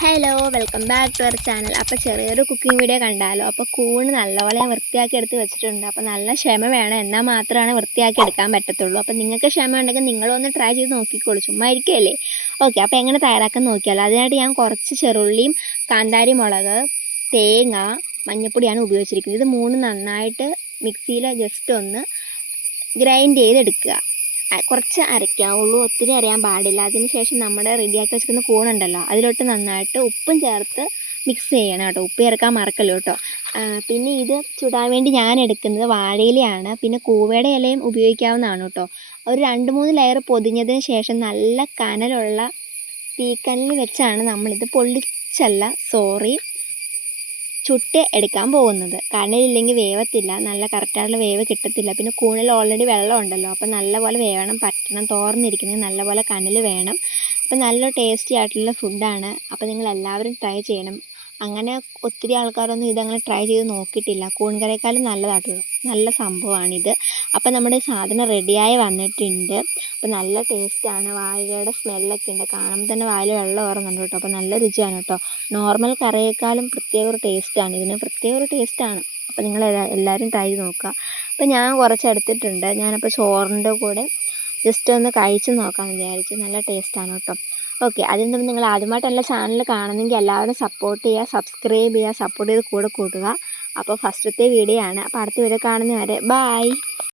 Hello welcome back to our channel. അപ്പോൾ ചെറിയൊരു cooking video കണ്ടാലോ. അപ്പോൾ കൂണ് നല്ലപോലെ ഞാൻ വൃത്തിയാക്കി എടുത്ത് വെച്ചിട്ടുണ്ട്. അപ്പോൾ നല്ല ക്ഷമ വേണം, എന്നാൽ മാത്രമാണ് വൃത്തിയാക്കി എടുക്കാൻ പറ്റത്തുള്ളൂ. അപ്പോൾ നിങ്ങൾക്ക് ക്ഷമ ഉണ്ടെങ്കിൽ നിങ്ങളൊന്ന് ട്രൈ ചെയ്ത് നോക്കിക്കോളൂ, ചുമ്മാ ഇരിക്കുകയല്ലേ. ഓക്കെ, അപ്പോൾ എങ്ങനെ തയ്യാറാക്കാൻ നോക്കിയാലോ. അതിനായിട്ട് ഞാൻ കുറച്ച് ചെറുള്ളിയും കാന്താരി മുളക്, തേങ്ങ, മഞ്ഞൾപ്പൊടിയാണ് ഉപയോഗിച്ചിരിക്കുന്നത്. ഇത് മൂന്ന് നന്നായിട്ട് മിക്സിയിൽ ജസ്റ്റ് ഒന്ന് ഗ്രൈൻഡ് ചെയ്തെടുക്കുക. കുറച്ച് അരയ്ക്കാവുള്ളൂ, ഒത്തിരി അരയാൻ പാടില്ല. അതിന് ശേഷം നമ്മുടെ റെഡിയാക്കി വെച്ചിരിക്കുന്ന കൂണുണ്ടല്ലോ, അതിലോട്ട് നന്നായിട്ട് ഉപ്പും ചേർത്ത് മിക്സ് ചെയ്യണം കേട്ടോ. ഉപ്പ് ചേർക്കാൻ മറക്കല്ലോ കേട്ടോ. പിന്നെ ഇത് ചുടാൻ വേണ്ടി ഞാൻ എടുക്കുന്നത് വാഴയിലയാണ്. പിന്നെ കൂവയുടെ ഇലയും ഉപയോഗിക്കാവുന്നതാണ് കേട്ടോ. ഒരു 2-3 ലെയർ പൊതിഞ്ഞതിന് ശേഷം നല്ല കനലുള്ള തീക്കനലിൽ വെച്ചാണ് നമ്മളിത് ചുട്ട് എടുക്കാൻ പോകുന്നത്. കനലില്ലെങ്കിൽ വേവത്തില്ല, നല്ല കറക്റ്റായിട്ടുള്ള വേവ് കിട്ടത്തില്ല. പിന്നെ കൂണിൽ ഓൾറെഡി വെള്ളം ഉണ്ടല്ലോ, അപ്പോൾ നല്ലപോലെ വേവണം, പറ്റണം, തോർന്നിരിക്കുന്നത് നല്ലപോലെ കനൽ വേണം. അപ്പോൾ നല്ല ടേസ്റ്റി ആയിട്ടുള്ള ഫുഡാണ്. അപ്പോൾ നിങ്ങൾ എല്ലാവരും ട്രൈ ചെയ്യണം. അങ്ങനെ ഒത്തിരി ആൾക്കാരൊന്നും ഇതങ്ങനെ ട്രൈ ചെയ്ത് നോക്കിയിട്ടില്ല. കൂൺ കറിയേക്കാളും നല്ലതായിട്ടുള്ളൂ, നല്ല സംഭവമാണിത്. അപ്പോൾ നമ്മുടെ സാധനം റെഡിയായി വന്നിട്ടുണ്ട്. അപ്പോൾ നല്ല ടേസ്റ്റാണ്, വാഴയുടെ സ്മെല്ലൊക്കെ ഉണ്ട്, കാണുമ്പോൾ തന്നെ വായിൽ വെള്ളം ഓറുന്നുണ്ട് കേട്ടോ. അപ്പോൾ നല്ല രുചിയാണ് കേട്ടോ. നോർമൽ കറിയേക്കാളും പ്രത്യേക ഒരു ടേസ്റ്റാണ് ഇതിന്, പ്രത്യേക ഒരു ടേസ്റ്റാണ്. അപ്പോൾ നിങ്ങൾ എല്ലാവരും ട്രൈ ചെയ്ത് നോക്കുക. അപ്പോൾ ഞാൻ കുറച്ച് എടുത്തിട്ടുണ്ട്. ഞാനപ്പോൾ ചോറിൻ്റെ കൂടെ ജസ്റ്റ് ഒന്ന് കഴിച്ച് നോക്കാമെന്ന് വിചാരിച്ചു. നല്ല ടേസ്റ്റാണ് കേട്ടോ. ഓക്കെ, അതിന് മുമ്പ് നിങ്ങൾ ആദ്യമായിട്ട് എൻ്റെ ചാനൽ കാണുന്നെങ്കിൽ എല്ലാവരും സപ്പോർട്ട് ചെയ്യുക, സബ്സ്ക്രൈബ് ചെയ്യുക, സപ്പോർട്ട് ചെയ്ത് കൂടെ കൂട്ടുക. അപ്പോൾ ഫസ്റ്റത്തെ വീഡിയോ ആണ്. അപ്പോൾ അടുത്ത വീഡിയോ കാണുന്നവരെ ബൈ.